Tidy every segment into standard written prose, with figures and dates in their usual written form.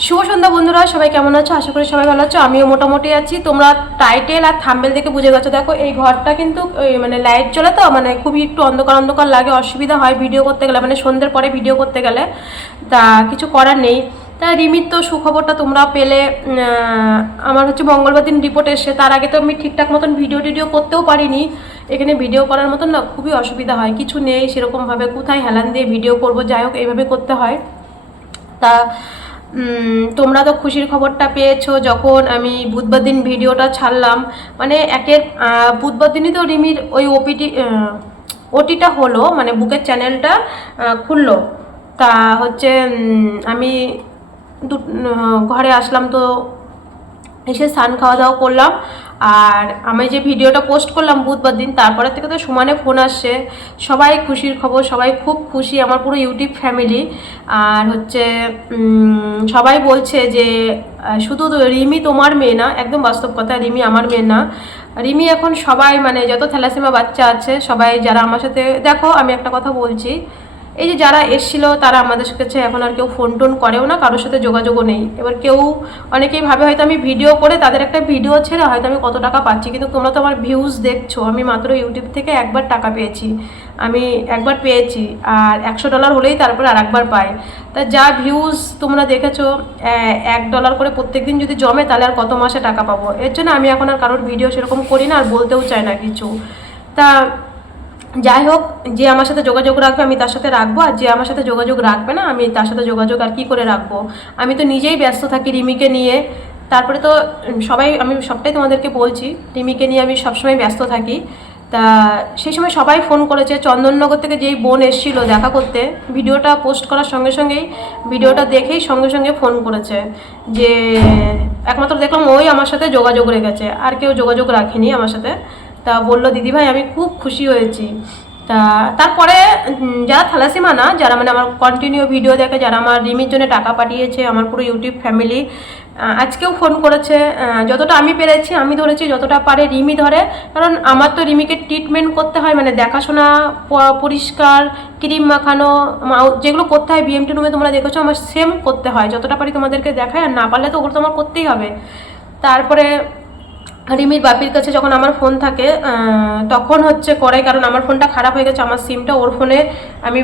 শুভ সন্ধ্যা বন্ধুরা, সবাই কেমন আছো? আশা করি সবাই ভালো আছো। আমিও মোটামুটি আছি। তোমরা টাইটেল আর থাম্বনেল দেখে বুঝে গেছো। দেখো এই ঘরটা কিন্তু মানে লাইট জ্বলে তো, মানে খুবই একটু অন্ধকার অন্ধকার লাগে, অসুবিধা হয় ভিডিও করতে গেলে, মানে সন্ধ্যের পরে ভিডিও করতে গেলে। তা কিছু করার নেই। তা রিমির তো সুখবরটা তোমরা পেলে। আমার হচ্ছে মঙ্গলবার দিন রিপোর্ট এসে, তার আগে তো আমি ঠিকঠাক মতন ভিডিও করতেও পারিনি। এখানে ভিডিও করার মতন না খুবই অসুবিধা হয়, কিছু নেই সেরকমভাবে, কোথায় হেলান দিয়ে ভিডিও করব, যাই হোক এইভাবে করতে হয়। তা তোমরা তো খুশির খবরটা পেয়েছো যখন আমি বুধবার দিন ভিডিওটা ছাড়লাম। মানে বুধবার দিনই তো রিমির ওই ওটিটা হলো, মানে বুকের চ্যানেলটা খুললো। তা হচ্ছে আমি ঘরে আসলাম, তো এসে স্নান খাওয়া দাওয়া করলাম। আর আমি যে ভিডিওটা পোস্ট করলাম বুধবার দিন, তারপরে থেকে তো সমানে ফোন আসছে, সবাই খুশির খবর, সবাই খুব খুশি, আমার পুরো ইউটিউব ফ্যামিলি। আর হচ্ছে সবাই বলছে যে শুধু রিমি তোমার মেয়ে না, একদম বাস্তব কথা, রিমি আমার মেয়ে না। রিমি এখন সবাই, মানে যত থ্যালাসেমিয়া বাচ্চা আছে সবাই যারা আমার সাথে, দেখো আমি একটা কথা বলছি, এই যে যারা এসেছিলো তারা আমাদের কাছে এখন আর কেউ ফোন টোন করেও না, কারোর সাথে যোগাযোগও নেই। এবার কেউ, অনেকেই ভাবে হয়তো আমি ভিডিও করে তাদের একটা ভিডিও ছেড়ে হয়তো আমি কত টাকা পাচ্ছি, কিন্তু তোমরা তো আমার ভিউজ দেখছো। আমি মাত্র ইউটিউব থেকে একবার টাকা পেয়েছি, আমি একবার পেয়েছি, আর $100 হলেই তারপরে আর একবার পাই। তা যা ভিউজ তোমরা দেখেছো, $1 করে প্রত্যেক দিন যদি জমে তাহলে আর কত মাসে টাকা পাবো। এর জন্য আমি এখন আর কারোর ভিডিও সেরকম করি না, আর বলতেও চাই না কিছু। তা যাই হোক, যে আমার সাথে যোগাযোগ রাখবে আমি তার সাথে রাখবো, আর যে আমার সাথে যোগাযোগ রাখবে না আমি তার সাথে যোগাযোগ আর কী করে রাখবো। আমি তো নিজেই ব্যস্ত থাকি রিমিকে নিয়ে। তারপরে তো আমি সবটাই তোমাদেরকে বলছি, রিমিকে নিয়ে আমি সবসময় ব্যস্ত থাকি। তা সেই সময় সবাই ফোন করেছে, চন্দননগর থেকে যেই বোন এসেছিল দেখা করতে, ভিডিওটা পোস্ট করার সঙ্গে সঙ্গেই, ভিডিওটা দেখেই সঙ্গে সঙ্গে ফোন করেছে। যে একমাত্র দেখলাম ওই আমার সাথে যোগাযোগ রেখেছে, আর কেউ যোগাযোগ রাখেনি আমার সাথে। তা বললো দিদিভাই আমি খুব খুশি হয়েছি। তা তারপরে যারা থ্যালাসেমিয়া না, যারা মানে আমার কন্টিনিউ ভিডিও দেখে, যারা আমার রিমির জন্য টাকা পাঠিয়েছে, আমার পুরো ইউটিউব ফ্যামিলি আজকেও ফোন করেছে। যতটা আমি পেরেছি আমি ধরেছি, যতটা পারে রিমি ধরে। কারণ আমার তো রিমিকে ট্রিটমেন্ট করতে হয়, মানে দেখাশোনা, পরিষ্কার, ক্রিম মাখানো, যেগুলো করতে হয় বিএমটি রুমে তোমরা দেখেছো, আমার সেম করতে হয়। যতটা পারি তোমাদেরকে দেখায়, আর না পারলে তো ওগুলো তো আমার করতেই হবে। তারপরে রিমির বাপির কাছে যখন আমার ফোন থাকে তখন হচ্ছে করে, কারণ আমার ফোনটা খারাপ হয়ে গেছে, আমার সিমটা ওর ফোনে আমি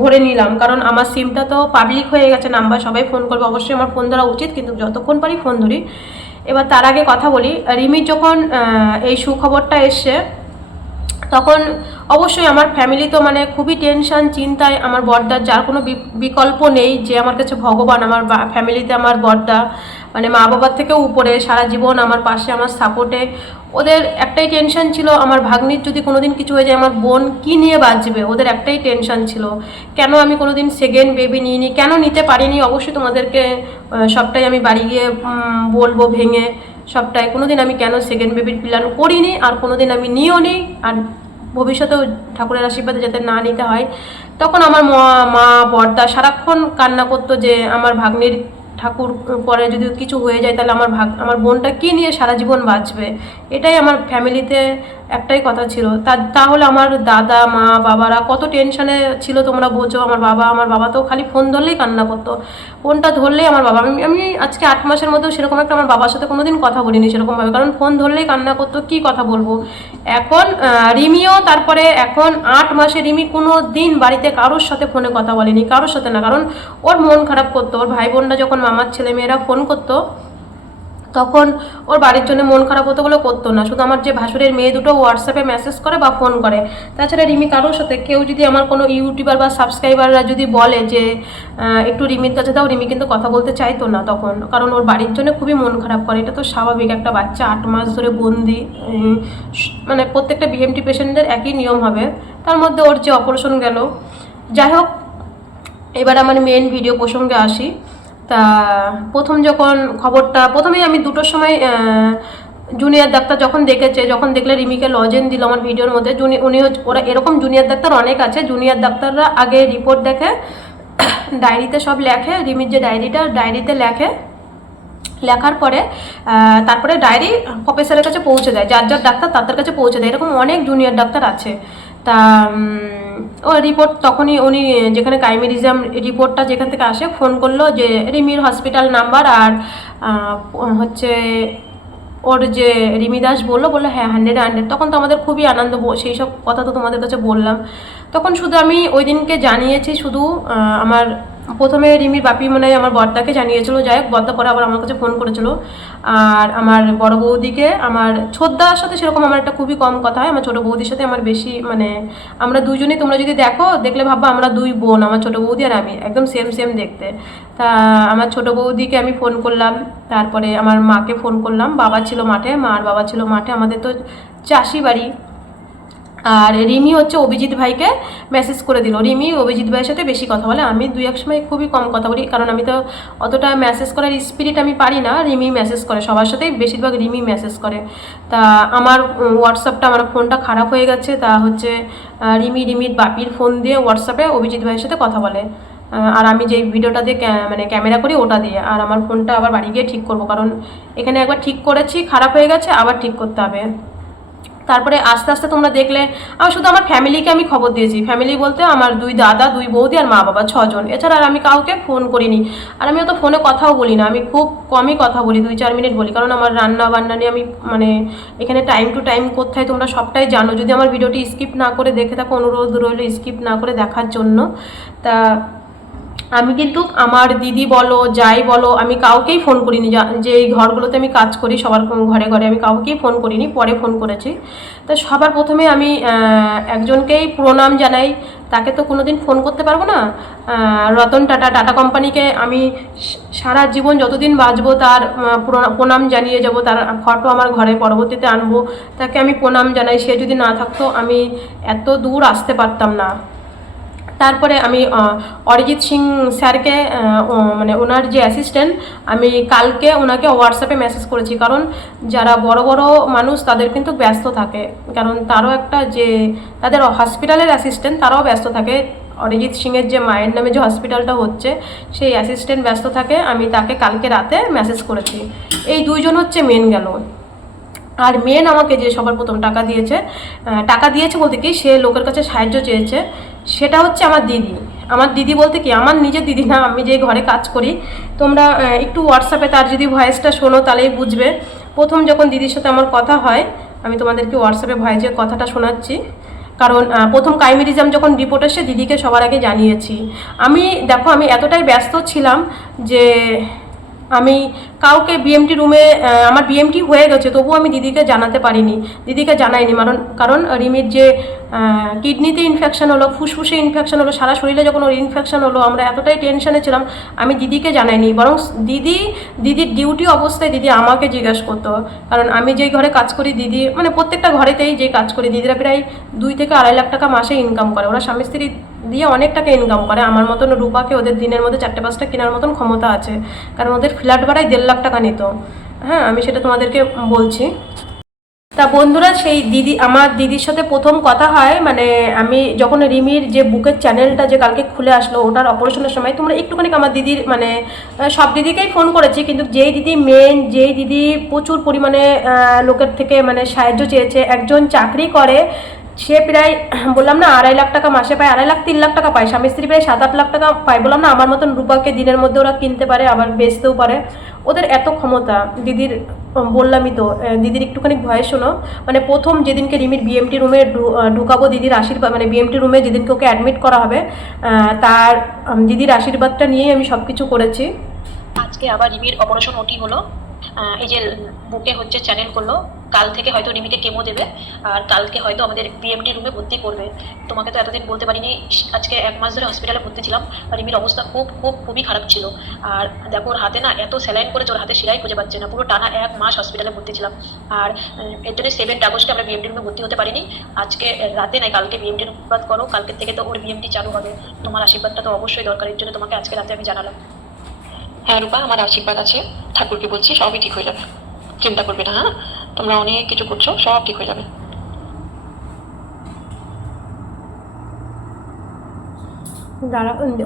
ভরে নিলাম, কারণ আমার সিমটা তো পাবলিক হয়ে গেছে নাম্বার, সবাই ফোন করবে, অবশ্যই আমার ফোন ধরা উচিত, কিন্তু যতক্ষণ পারি ফোন ধরি। এবার তার আগে কথা বলি, রিমির যখন এই সুখবরটা এসছে তখন অবশ্যই আমার ফ্যামিলি তো মানে খুবই টেনশন, চিন্তায়। আমার বড়দার যার কোনো বিকল্প নেই, যে আমার কাছে ভগবান, আমার ফ্যামিলিতে আমার বড়দা মানে মা বাবার থেকেও উপরে, সারা জীবন আমার পাশে, আমার সাপোর্টে। ওদের একটাই টেনশন ছিল, আমার ভাগ্নির যদি কোনোদিন কিছু হয়ে যায় আমার বোন কী নিয়ে বাঁচবে, ওদের একটাই টেনশন ছিল। কেন আমি কোনোদিন সেকেন্ড বেবি নিইনি, কেন নিতে পারিনি, অবশ্যই তোমাদেরকে সবটাই আমি বাড়ি গিয়ে বলবো ভেঙে সবটাই। কোনোদিন আমি কেন সেকেন্ড বেবির প্ল্যান করিনি, আর কোনোদিন আমি নিও নি, আর ভবিষ্যতেও ঠাকুরের আশীর্বাদে যাতে না নিতে হয়। তখন আমার মা বড়দা সারাক্ষণ কান্না করতো যে আমার ভাগ্নির ঠাকুর পরে যদি কিছু হয়ে যায় তাহলে আমার বোনটা কী নিয়ে সারা জীবন বাঁচবে। এটাই আমার ফ্যামিলিতে একটাই কথা ছিল। তাহলে আমার দাদা মা বাবারা কত টেনশানে ছিল তোমরা বোঝো। আমার বাবা তো খালি ফোন ধরলেই কান্না করতো, ফোনটা ধরলেই আমার বাবা, আমি আজকে 8 মাসের মধ্যেও সেরকম একটা আমার বাবার সাথে কোনোদিন কথা বলিনি সেরকমভাবে, কারণ ফোন ধরলেই কান্না করতো, কী কথা বলবো। এখন রিমিও, তারপরে এখন 8 মাসে রিমি কোনো দিন বাড়িতে কারোর সাথে ফোনে কথা বলেনি, কারোর সাথে না, কারণ ওর মন খারাপ করতো। ওর ভাই বোনরা যখন মামার ছেলেমেয়েরা ফোন করতো তখন ওর বাড়ির জন্য মন খারাপ হতো বলে করতো না। শুধু আমার যে ভাসুরের মেয়ে দুটো হোয়াটসঅ্যাপে মেসেজ করে বা ফোন করে, তাছাড়া রিমি কারোর সাথে, কেউ যদি আমার কোনো ইউটিউবার বা সাবস্ক্রাইবাররা যদি বলে যে একটু রিমির কাছে দাও, রিমি কিন্তু কথা বলতে চাইতো না তখন, কারণ ওর বাড়ির জন্য খুবই মন খারাপ করে। এটা তো স্বাভাবিক, একটা বাচ্চা 8 মাস ধরে বন্দি, মানে প্রত্যেকটা বিএমটি পেশেন্টদের একই নিয়ম হবে, তার মধ্যে ওর যে অপারেশন গেল। যাই হোক, এবার আমার মেন ভিডিও প্রসঙ্গে আসি। তা প্রথমেই আমি 2টোর সময় জুনিয়র ডাক্তার যখন দেখলে রিমিকে লজেন দিল আমার ভিডিওর মধ্যে, ওরা এরকম জুনিয়র ডাক্তার অনেক আছে। জুনিয়র ডাক্তাররা আগে রিপোর্ট দেখে, ডায়েরিতে সব লেখে, রিমির যে ডায়েরিতে লেখার পরে তারপরে ডায়েরি প্রফেসরের কাছে পৌঁছে দেয়, যার ডাক্তার তাদের কাছে পৌঁছে দেয়। এরকম অনেক জুনিয়র ডাক্তার আছে। তা ও রিপোর্ট তখনই উনি যেখানে কাইমেরিজম রিপোর্টটা যেখান থেকে আসে ফোন করলো যে রিমির হসপিটাল নাম্বার আর হচ্ছে ওর যে রিমি দাস বললো হ্যাঁ 100 তখন তো আমাদের খুবই আনন্দ, সেই সব কথা তো তোমাদের কাছে বললাম। তখন শুধু আমি ওই দিনকে জানিয়েছি শুধু আমার প্রথমে রিমির বাপি মনে হয় আমার বর্দাকে জানিয়েছিল, যাই হোক বর্দা পরে আবার আমার কাছে ফোন করেছিল। আর আমার বড় বৌদিকে, আমার ছোটদার সাথে সেরকম আমার একটা খুবই কম কথা হয়, আমার ছোটো বৌদির সাথে আমার বেশি, মানে আমরা দুজনেই, তোমরা যদি দেখো দেখলে ভাববা আমরা দুই বোন, আমার ছোটো বৌদি আর আমি একদম সেম সেম দেখতে। তা আমার ছোটো বৌদিকে আমি ফোন করলাম, তারপরে আমার মাকে ফোন করলাম, বাবা ছিল মাঠে, মা আর বাবা ছিল মাঠে, আমাদের তো চাষি বাড়ি। আর রিমি হচ্ছে অভিজিৎ ভাইকে মেসেজ করে দিল, রিমি অভিজিৎ ভাইয়ের সাথে বেশি কথা বলে, আমি দুই এক সময় খুবই কম কথা বলি, কারণ আমি তো অতটা মেসেজ করার স্পিরিট আমি পারি না, রিমি মেসেজ করে সবার সাথেই, বেশিরভাগ রিমি মেসেজ করে। তা আমার হোয়াটসঅ্যাপটা, আমার ফোনটা খারাপ হয়ে গেছে, তা হচ্ছে রিমির বাপির ফোন দিয়ে হোয়াটসঅ্যাপে অভিজিৎ ভাইয়ের সাথে কথা বলে, আর আমি যেই ভিডিওটা দিয়ে মানে ক্যামেরা করি ওটা দিয়ে, আর আমার ফোনটা আবার বাড়ি গিয়ে ঠিক করবো, কারণ এখানে একবার ঠিক করেছি খারাপ হয়ে গেছে, আবার ঠিক করতে হবে। তারপরে আস্তে আস্তে তোমরা দেখলে আমি শুধু আমার ফ্যামিলিকে আমি খবর দিয়েছি, ফ্যামিলি বলতে আমার দুই দাদা, দুই বৌদি আর মা বাবা, 6 জন, এছাড়া আর আমি কাউকে ফোন করিনি। আর আমি অত ফোনে কথাও বলি না, আমি খুব কমই কথা বলি, 2-4 মিনিট বলি, কারণ আমার রান্না বান্না নিয়ে আমি মানে এখানে টাইম টু টাইম কোথায় তোমরা সবটাই জানো, যদি আমার ভিডিওটি স্কিপ না করে দেখে থাকো অনুরোধ রইল স্কিপ না করে দেখার জন্য। তা আমি কিন্তু আমার দিদি বলো যাই বলো আমি কাউকেই ফোন করিনি, যে এই ঘরগুলোতে আমি কাজ করি সবার ঘরে ঘরে আমি কাউকেই ফোন করিনি, পরে ফোন করেছি। তো সবার প্রথমে আমি একজনকেই প্রণাম জানাই, তাকে তো কোনোদিন ফোন করতে পারবো না, রতন টাটা কোম্পানিকে আমি সারা জীবন যতদিন বাঁচবো তার প্রণাম জানিয়ে যাব, তার ফটো আমার ঘরে পরবর্তীতে আনবো, তাকে আমি প্রণাম জানাই, সে যদি না থাকতো আমি এত দূর আসতে পারতাম না। তারপরে আমি অরিজিৎ সিং স্যারকে, মানে ওনার যে অ্যাসিস্ট্যান্ট, আমি কালকে ওনাকে হোয়াটসঅ্যাপে মেসেজ করেছি, কারণ যারা বড় বড় মানুষ তাদের কিন্তু ব্যস্ত থাকে, কারণ তারও একটা যে তাদের হসপিটালের অ্যাসিস্ট্যান্ট তারাও ব্যস্ত থাকে, অরিজিৎ সিংয়ের যে মায়ের নামে যে হসপিটালটা হচ্ছে সেই অ্যাসিস্ট্যান্ট ব্যস্ত থাকে, আমি তাকে কালকে রাতে মেসেজ করেছি। এই দুইজন হচ্ছে মেন গেল। আর মেন আমাকে যে সবার প্রথম টাকা দিয়েছে বলতে কি সে লোকের কাছে সাহায্য চেয়েছে, সেটা হচ্ছে আমার দিদি। আমার দিদি বলতে কি আমার নিজের দিদি না, আমি যে ঘরে কাজ করি, তোমরা একটু হোয়াটসঅ্যাপে তার যদি ভয়েসটা শোনো তাহলেই বুঝবে। প্রথম যখন দিদির সাথে আমার কথা হয়, আমি তোমাদেরকে হোয়াটসঅ্যাপে ভয়েসে কথাটা শোনাচ্ছি, কারণ প্রথম কাইমেরিজম যখন রিপোর্ট এসে দিদিকে সবার আগে জানিয়েছি। আমি দেখো আমি এতটাই ব্যস্ত ছিলাম যে আমি কাউকে বিএমটি রুমে, আমার বিএমটি হয়ে গেছে তবুও আমি দিদিকে জানাতে পারিনি, দিদিকে জানাইনি, কারণ রিমির যে কিডনিতে ইনফেকশন হলো, ফুসফুসে ইনফেকশন হলো, সারা শরীরে যখন ওর ইনফেকশন হলো আমরা এতটাই টেনশনে ছিলাম, আমি দিদিকে জানাইনি, বরং দিদির ডিউটি অবস্থায় দিদি আমাকে জিজ্ঞাসা করতো, কারণ আমি যেই ঘরে কাজ করি দিদি, মানে প্রত্যেকটা ঘরেতেই যে কাজ করি দিদিরা প্রায় 2 থেকে 2.5 লাখ টাকা মাসে ইনকাম করে, ওরা স্বামী স্ত্রী দিয়ে অনেক টাকা ইনকাম করে, আমার মতন রূপাকে ওদের দিনের মধ্যে 4-5টা কেনার মতন ক্ষমতা আছে, কারণ ওদের ফ্ল্যাট ভাড়ায় 1.5 লাখ টাকা নিত। হ্যাঁ আমি সেটা তোমাদেরকে বলছি। তা বন্ধুরা সেই আমার দিদির সাথে প্রথম কথা হয়, মানে আমি যখন রিমির যে বুকের চ্যানেলটা যে কালকে খুলে আসলো ওটার অপারেশনের সময়, তোমরা একটুখানি আমার দিদির, মানে সব দিদিকেই ফোন করেছি, কিন্তু যেই দিদি প্রচুর পরিমাণে লোকের থেকে মানে সাহায্য চেয়েছে, একজন চাকরি করে, সে প্রায় বললাম না 2.5 লাখ টাকা মাসে পায়, 2.5 লাখ 3 লাখ টাকা পায়, স্বামী স্ত্রী প্রায় 7-8 লাখ টাকা পায়, বললাম না আমার মতন রূপাকে দিনের মধ্যে ওরা কিনতে পারে আবার বেচতেও পারে, ওদের এত ক্ষমতা দিদির। বললামই তো, দিদির একটুখানি ভয়েস শোনো, মানে প্রথম যেদিনকে রিমির বিএমটি রুমে ঢুকাবো, দিদির আশীর্বাদ, মানে বিএমটি রুমে যেদিনকে ওকে অ্যাডমিট করা হবে, তার দিদির আশীর্বাদটা নিয়েই আমি সব কিছু করেছি। আজকে আবার রিমির অপারেশন ওটি হলো, এই যে বুকে হচ্ছে চ্যানেল করলো, কাল থেকে হয়তো রিমিকে কেমো দেবে, আর কালকে হয়তো আমাদের বিএমটি রুমে ভর্তি করবে। তোমাকে তো এতদিন বলতে পারিনি, আজকে 1 মাস ধরে হসপিটালে ভর্তি ছিলাম, আর রিমির অবস্থা খুবই খারাপ ছিল। আর দেখো ওর হাতে না এত স্যালাইন করেছে, ওর হাতে শিরাই খুঁজে পাচ্ছে না, পুরো টানা 1 মাস হসপিটালে ভর্তি ছিলাম। আর এর জন্য 7 আগস্টে আমরা বিএমটি রুমে ভর্তি হতে পারিনি, আজকে রাতে নাই কালকে বিএমটি আশীর্বাদ করো, কালকের থেকে তো ওর বিএমটি চালু হবে, তোমার আশীর্বাদটা তো অবশ্যই দরকার, এর জন্য তোমাকে আজকে রাতে আমি জানালাম। হ্যাঁ রূপা, আমার আশীর্বাদ আছে, ঠাকুরকে বলছি সবই ঠিক হয়ে যাবে, চিন্তা করবে না। হ্যাঁ তোমরা অনেক কিছু করছো, সব ঠিক হয়ে যাবে।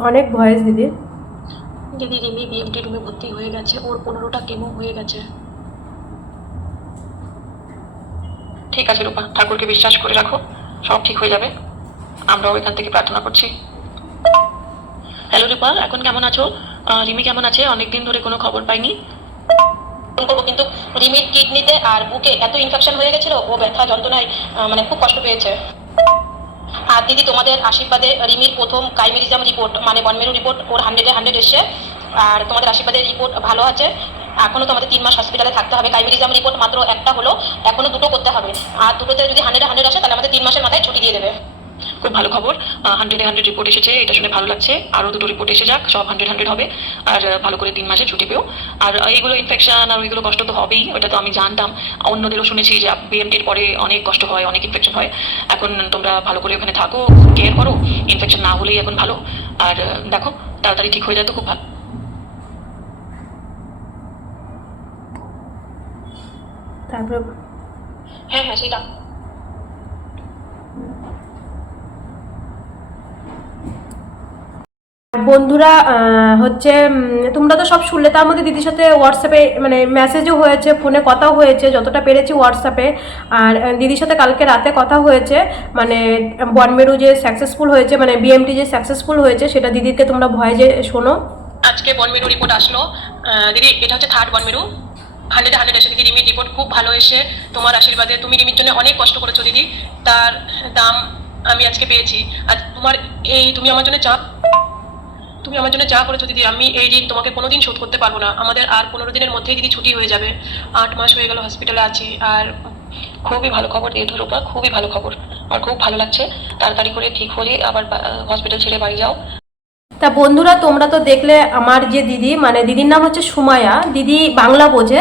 অনেক ভয়েস দিদি রিমি বিএমটি রুমে ভর্তি হয়ে গেছে, ওর 15টা কেমো হয়ে গেছে। ঠিক আছে রূপা, ঠাকুরকে বিশ্বাস করে রাখো, সব ঠিক হয়ে যাবে। আমরাও এখান থেকে প্রার্থনা করছি। হ্যালো রূপা, এখন কেমন আছো? রিমি কেমন আছে? অনেকদিন ধরে কোনো খবর পাইনি। ফোন করবো, কিন্তু রিমির কিডনিতে আর বুকে এত ইনফেকশন হয়ে গেছিল, ও ব্যথা যন্ত্রণায় মানে খুব কষ্ট পেয়েছে। আর দিদি, তোমাদের আশীর্বাদে রিমির প্রথম কাইমেরিজম রিপোর্ট মানে বনমেরু রিপোর্ট ওর 100-এ 100 এসছে। আর তোমাদের আশীর্বাদের রিপোর্ট ভালো আছে। এখনো তোমাদের 3 মাস হসপিটালে থাকতে হবে। কাইমেরিজম রিপোর্ট মাত্র একটা হলো, এখনো দুটো করতে হবে। আর দুটোতে যদি 100-এ 100 আসে তাহলে আমাদের 3 মাসের মাথায় ছুটি দিয়ে দেবে। খুব ভালো খবর, 100-এ 100 রিপোর্ট এসেছে, এটা শুনে ভালো লাগছে। আরও দুটো রিপোর্ট এসে যাক, সব 100-100 হবে। আর ভালো করে 3 মাসে ছুটি পেও। আর এইগুলো ইনফেকশন আর ওইগুলো কষ্ট তো হবেই, ওটা তো আমি জানতাম। অন্যদেরও শুনেছি যে বিএমটির পরে অনেক কষ্ট হয়, অনেক ইনফেকশন হয়। এখন তোমরা ভালো করে ওখানে থাকো, কেয়ার করো, ইনফেকশন না হলেই এখন ভালো। আর দেখো তাড়াতাড়ি ঠিক হয়ে যায় তো খুব ভালো। তারপরে হ্যাঁ হ্যাঁ, সেটা বন্ধুরা হচ্ছে তোমরা তো সব শুনলে, তার মধ্যে দিদির সাথে হোয়াটসঅ্যাপে মানে মেসেজও হয়েছে, ফোনে কথাও হয়েছে যতটা পেরেছি হোয়াটসঅ্যাপে। আর দিদির সাথে কালকে রাতে কথা হয়েছে, মানে বনমেরু যে সাকসেসফুল হয়েছে, মানে বিএমটি যে সাকসেসফুল হয়েছে সেটা দিদিকে তোমরা ভয়েসে শোনো। আজকে বনমেরু রিপোর্ট আসলো দিদি, এটা হচ্ছে 3rd বনমেরু। 100-এ 100 এসে দিদি, রিমির রিপোর্ট খুব ভালো এসে তোমার আশীর্বাদে। তুমি রিমির জন্য অনেক কষ্ট করেছো দিদি, তার দাম আমি আজকে পেয়েছি। আর তোমার তুমি আমার জন্য যা করেছো দিদি, আমি এই ঋণ তোমাকে কোনোদিন শোধ করতে পারবো না। আমাদের আর 15 দিনের মধ্যেই দিদি ছুটি হয়ে যাবে। 8 মাস হয়ে গেল হসপিটালে আছি। আর খুবই ভালো খবর এই রূপা, খুবই ভালো খবর। আমার খুব ভালো লাগছে। তাড়াতাড়ি করে ঠিক হলে আবার হসপিটাল ছেড়ে বাড়ি যাও। তা বন্ধুরা, তোমরা তো দেখলে আমার যে দিদি, মানে দিদির নাম হচ্ছে সুমায়া, দিদি বাংলা বোঝে।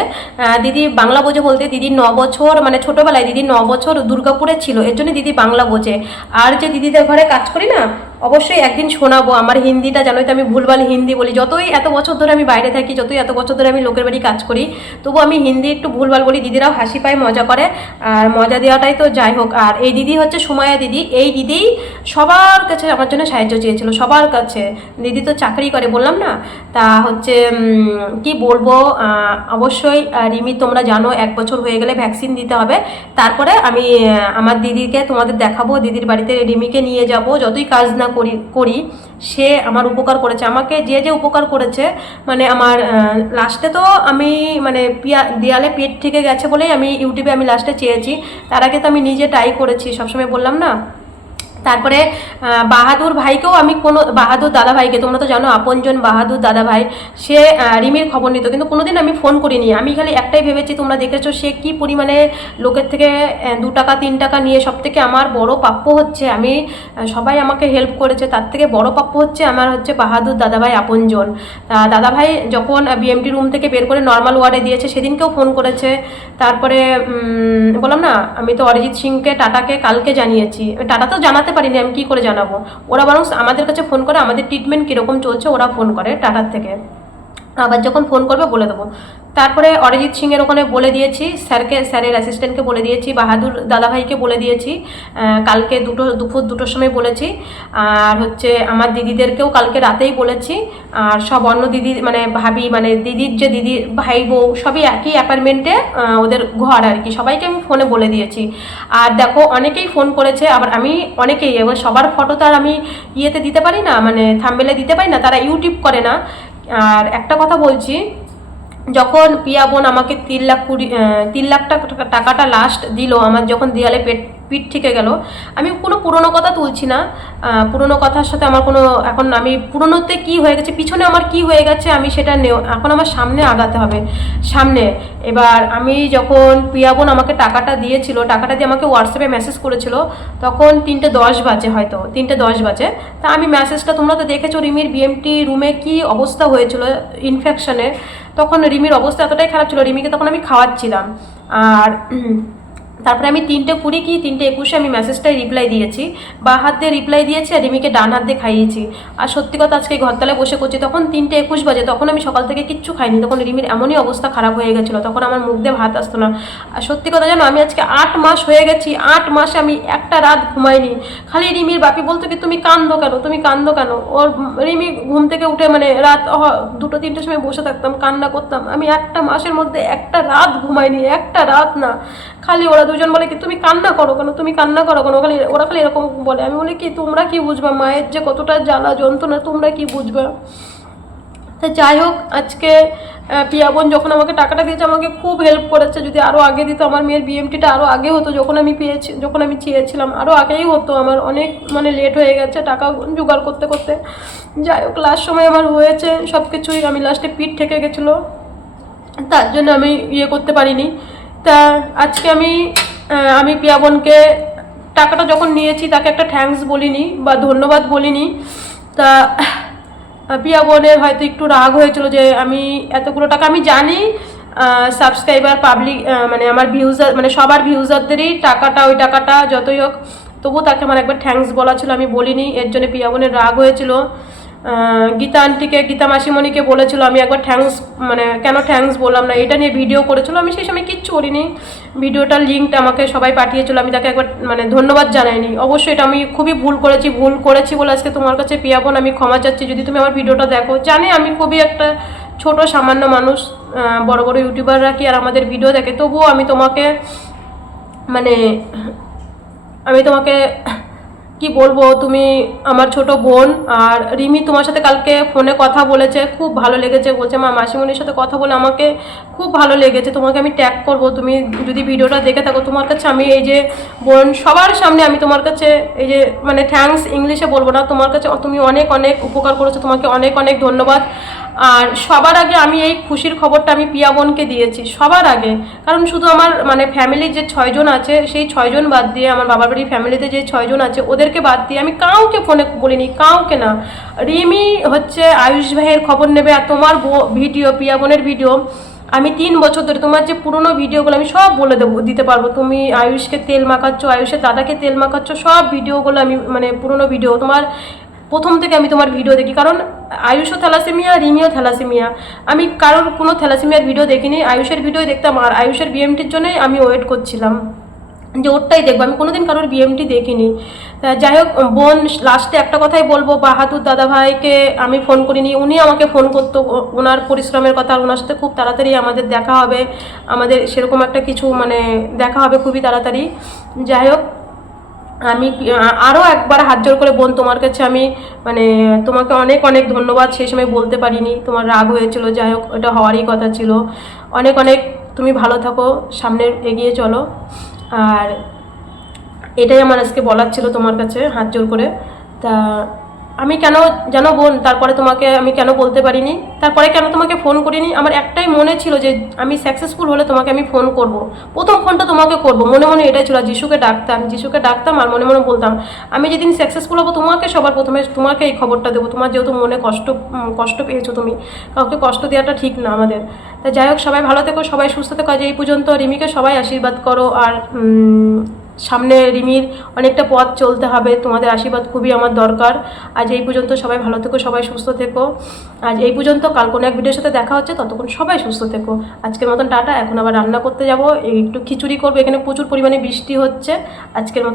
দিদি বাংলা বোঝে বলতে দিদির 9 বছর, মানে ছোটোবেলায় দিদি 9 বছর দুর্গাপুরে ছিল, এর জন্য দিদি বাংলা বোঝে। আর যে দিদিদের ঘরে কাজ করি না, অবশ্যই একদিন শোনাবো। আমার হিন্দিটা জানোই তো, আমি ভুলভাল হিন্দি বলি। যতই এত বছর ধরে আমি বাইরে থাকি, যতই এত বছর ধরে আমি লোকের বাড়ি কাজ করি, তবু আমি হিন্দি একটু ভুলভাল বলি। দিদিরাও হাসি পায়, মজা করে। আর মজা দেওয়াটাই তো যাই হোক। আর এই দিদি হচ্ছে সুমায়া দিদি। এই দিদি সবার কাছে আমার জন্য সাহায্য চেয়েছিল, সবার কাছে। দিদি তো চাকরি করে, বললাম না। তা হচ্ছে কি বলবো, অবশ্যই রিমি তোমরা জানো 1 বছর হয়ে গেলে ভ্যাকসিন দিতে হবে। তারপরে আমি আমার দিদিকে তোমাদের দেখাবো, দিদির বাড়িতে রিমিকে নিয়ে যাব। যতই কাজ না করি সে আমার উপকার করেছে, আমাকে যে যে উপকার করেছে। মানে আমার লাস্টে তো আমি মানে দেয়ালে পেট থেকে গেছে বলেই আমি ইউটিউবে আমি লাস্টে চেয়েছি। তার আগে তো আমি নিজে ট্রাই করেছি, সবসময় বললাম না। তারপরে বাহাদুর ভাইকেও আমি বাহাদুর দাদা ভাইকে, তোমরা তো জানো আপনজন বাহাদুর দাদা ভাই, সে রিমির খবর নিত, কিন্তু কোনোদিন আমি ফোন করিনি। আমি খালি একটাই ভেবেছি, তোমরা দেখেছো সে কি পরিমাণে লোকের থেকে 2 টাকা 3 টাকা নিয়ে। সব থেকে আমার বড় প্রাপ্য হচ্ছে, আমি সবাই আমাকে হেল্প করেছে, তার থেকে বড় প্রাপ্য হচ্ছে আমার হচ্ছে বাহাদুর দাদা ভাই আপনজন। দাদা ভাই যখন বিএমটি রুম থেকে বের করে নর্মাল ওয়ার্ডে দিয়েছে, সেদিনকেও ফোন করেছে। তারপরে বললাম না, আমি তো অরিজিৎ সিংকে টাটাকে কালকে জানিয়েছি। টাটা তো জানাতে পারিনি, আমি কি করে জানাবো। ওরা বরং আমাদের কাছে ফোন করে, আমাদের ট্রিটমেন্ট কীরকম চলছে ওরা ফোন করে টাটার থেকে। আবার যখন ফোন করবে বলে দেবো। তারপরে অরিজিৎ সিংয়ের ওখানে বলে দিয়েছি স্যারের অ্যাসিস্ট্যান্টকে বলে দিয়েছি, বাহাদুর দাদাভাইকে বলে দিয়েছি, কালকে দুপুর 2টোর সময় বলেছি। আর হচ্ছে আমার দিদিদেরকেও কালকে রাতেই বলেছি। আর সব অন্য দিদি মানে ভাবি, মানে দিদির যে দিদি ভাই বউ সবই একই অ্যাপার্টমেন্টে, ওদের ঘর আর কি, সবাইকে আমি ফোনে বলে দিয়েছি। আর দেখো অনেকেই ফোন করেছে, আবার আমি অনেকেই, এবার সবার ফটো তো আর আমি ইয়েতে দিতে পারি না, মানে থাম্বনেলে দিতে পারি না, তারা ইউটিউব করে না। আর একটা কথা বলছি, যখন পিয়া বোন আমাকে 3 লাখ টাকাটা লাস্ট দিল, আমার যখন দেয়ালে পিঠ থেকে গেল, আমি কোনো পুরনো কথা তুলছি না। পুরনো কথার সাথে আমার কোনো, এখন আমি পুরনোতে কি হয়ে গেছে, পিছনে আমার কি হয়ে গেছে, আমি সেটা এখন আমার সামনে আগাতে হবে, সামনে। এবার আমি যখন পিয়া বোন আমাকে টাকাটা দিয়েছিল, টাকাটা দিয়ে আমাকে হোয়াটসঅ্যাপে মেসেজ করেছিল, তখন 3:10 বাজে, হয়তো 3:10 বাজে। তা আমি মেসেজটা, তোমরা তো দেখেছো রিমির বিএমটি রুমে কি অবস্থা হয়েছিল ইনফেকশনে। তখন রিমির অবস্থা এতটাই খারাপ ছিল, রিমিকে তখন আমি খাওয়াচ্ছিলাম। আর তারপরে আমি 3:20 কি 3:21 আমি মেসেজটাই রিপ্লাই দিয়েছি, বা হাত দিয়ে রিপ্লাই দিয়েছি, আর রিমিকে ডান হাত দিয়ে খাইয়েছি। আর সত্যি কথা, আজকে ঘরতলায় বসে করছি, তখন 3:21 বাজে, তখন আমি সকাল থেকে কিচ্ছু খাইনি। তখন রিমির এমনই অবস্থা খারাপ হয়ে গেছিলো, তখন আমার মুখ দিয়ে ভাত আসতো না। আর সত্যি কথা জানো, আমি আজকে 8 মাস হয়ে গেছি, 8 মাসে আমি একটা রাত ঘুমাইনি। খালি রিমির বাপি বলতো কি, তুমি কান্দো কেন। ওর রিমি ঘুম থেকে উঠে মানে রাত 2-3টের সময় বসে থাকতাম, কান্না করতাম। আমি একটা মাসের মধ্যে একটা রাত ঘুমাইনি, একটা রাত না। খালি ওরা দুজন বলে কি তুমি কান্না করো কেন, তুমি কান্না করো কেন, ওরা খালি এরকম বলে। আমি বলি কি তোমরা কি বুঝবা মায়ের যে কতটা জ্বালা যন্ত্রণা, তোমরা কি বুঝবা। তা যাই হোক, আজকে পিয়া বোন যখন আমাকে টাকাটা দিয়েছে আমাকে খুব হেল্প করেছে। যদি আরও আগে দিত, আমার মেয়ের বিএমটিটা আরও আগে হতো, যখন আমি চেয়েছিলাম আরও আগেই হতো। আমার অনেক মানে লেট হয়ে গেছে টাকা জোগাড় করতে করতে। যাই হোক, লাস্ট সময় আমার হয়েছে সব কিছুই। আমি লাস্টে পিঠ ঠেকে গেছিলো, তার জন্য আমি করতে পারিনি। তা আজকে আমি পিয়া বোনকে টাকাটা যখন নিয়েছি তাকে একটা থ্যাঙ্কস বলিনি বা ধন্যবাদ বলিনি। তা পিয়া বোনের হয়তো একটু রাগ হয়েছিল যে আমি এতগুলো টাকা, আমি জানি সাবস্ক্রাইবার পাবলিক মানে আমার ভিউজার মানে সবার ভিউজারদেরই টাকাটা, ওই টাকাটা যতই হোক, তবু তাকে আমার একবার থ্যাঙ্কস বলা ছিল, আমি বলিনি। এর জন্য পিয়া বোনের রাগ হয়েছিল। গীতা আন্টিকে, গীতা মাসিমণিকে বলেছিল আমি একবার থ্যাঙ্কস, মানে কেন থ্যাঙ্কস বললাম না, এটা নিয়ে ভিডিও করেছিল। আমি সেই সময় কিচ্ছু করিনি, ভিডিওটার লিঙ্কটা আমাকে সবাই পাঠিয়েছিল, আমি তাকে একবার মানে ধন্যবাদ জানাইনি। অবশ্যই এটা আমি খুবই ভুল করেছি বলে আজকে তোমার কাছে পিয়া বোন আমি ক্ষমা চাচ্ছি যদি তুমি আমার ভিডিওটা দেখো। জানি আমি খুবই একটা ছোট সামান্য মানুষ, বড় বড় ইউটিউবাররা কি আর আমাদের ভিডিও দেখে, তবুও আমি তোমাকে কি বলবো, তুমি আমার ছোট বোন। আর রিমি তোমার সাথে কালকে ফোনে কথা বলেছে, খুব ভালো লেগেছে, বলছে মা মাসিমণির সাথে কথা বলে আমাকে খুব ভালো লেগেছে, তোমাকে আমি ট্যাগ করব, তুমি যদি ভিডিওটা দেখে থাকো। তোমার কাছে আমি এই যে বোন সবার সামনে আমি তোমার কাছে এই যে মানে থ্যাঙ্কস ইংলিশে বলবো না, তোমার কাছে তুমি অনেক অনেক উপকার করেছো, তোমাকে অনেক অনেক ধন্যবাদ। আর সবার আগে আমি এই খুশির খবরটা আমি পিয়া বোনকে দিয়েছি সবার আগে, কারণ শুধু আমার মানে ফ্যামিলির যে 6 জন আছে, সেই 6 জন বাদ দিয়ে, আমার বাবার বাড়ির ফ্যামিলিতে যে 6 জন আছে ওদেরকে বাদ দিয়ে আমি কাউকে ফোনে বলিনি, কাউকে না। রিমি হচ্ছে আয়ুষ ভাইয়ের খবর নেবে, আর তোমার ভিডিও, পিয়া বোনের ভিডিও আমি 3 বছর ধরে তোমার যে পুরোনো ভিডিওগুলো আমি সব বলে দিতে পারবো। তুমি আয়ুষকে তেল মাখাচ্ছ, আয়ুষের দাদাকে তেল মাখাচ্ছ, সব ভিডিওগুলো আমি মানে পুরোনো ভিডিও তোমার প্রথম থেকে আমি তোমার ভিডিও দেখি, কারণ আয়ুষও থ্যালাসেমিয়া, রিমিও থ্যালাসেমিয়া। আমি কারোর কোনো থ্যালাসেমিয়ার ভিডিও দেখিনি, আয়ুষের ভিডিও দেখতাম। আর আয়ুষের বিএমটির জন্যই আমি ওয়েট করছিলাম যে ওরটাই দেখবো, আমি কোনোদিন কারোর বিএমটি দেখিনি। তা যাই হোক বোন, লাস্টে একটা কথাই বলবো, বাহাদুর দাদাভাইকে আমি ফোন করিনি, উনি আমাকে ফোন করতো, ওনার পরিশ্রমের কথা। আর ওনার সাথে খুব তাড়াতাড়ি আমাদের দেখা হবে, আমাদের সেরকম একটা কিছু মানে দেখা হবে খুবই তাড়াতাড়ি। যাই হোক, আমি আরও একবার হাত জোর করে বোন তোমার কাছে আমি মানে তোমাকে অনেক অনেক ধন্যবাদ, সেই সময় বলতে পারিনি, তোমার রাগ হয়েছিল। যাই হোক, এটা হওয়ারই কথা ছিল। অনেক অনেক তুমি ভালো থাকো, সামনে এগিয়ে চলো। আর এটাই আমার আজকে বলার ছিল তোমার কাছে হাত জোর করে। তা আমি কেন জানো বোন, তারপরে তোমাকে আমি কেন বলতে পারিনি, তারপরে কেন তোমাকে ফোন করিনি, আমার একটাই মনে ছিল যে আমি সাকসেসফুল হলে তোমাকে আমি ফোন করব, প্রথম ফোনটা তোমাকে করব, মনে মনে এটাই ছিল। যিশুকে ডাকতাম আর মনে মনে বলতাম আমি যেদিন সাকসেসফুল হবো তোমাকে সবার প্রথমে তোমাকে এই খবরটা দেবো। তোমার যেহেতু মনে কষ্ট পেয়েছো, তুমি কাউকে কষ্ট দেওয়াটা ঠিক না আমাদের। তা যাই হোক, সবাই ভালো থেকো, সবাই সুস্থ থেকো। আজ এই পর্যন্ত। রিমিকে সবাই আশীর্বাদ করো। আর সামনে রিমির অনেকটা পথ চলতে হবে, তোমাদের আশীর্বাদ খুবই আমার দরকার। আজ এই পর্যন্ত, সবাই ভালো থেকো, সবাই সুস্থ থেকো। আজ এই পর্যন্ত, কাল কোনো এক ভিডিওর সাথে দেখা হচ্ছে, ততক্ষণ সবাই সুস্থ থেকো। আজকের মতন টাটা। এখন আবার রান্না করতে যাবো, একটু খিচুড়ি করবো, এখানে প্রচুর পরিমাণে বৃষ্টি হচ্ছে আজকের মতো।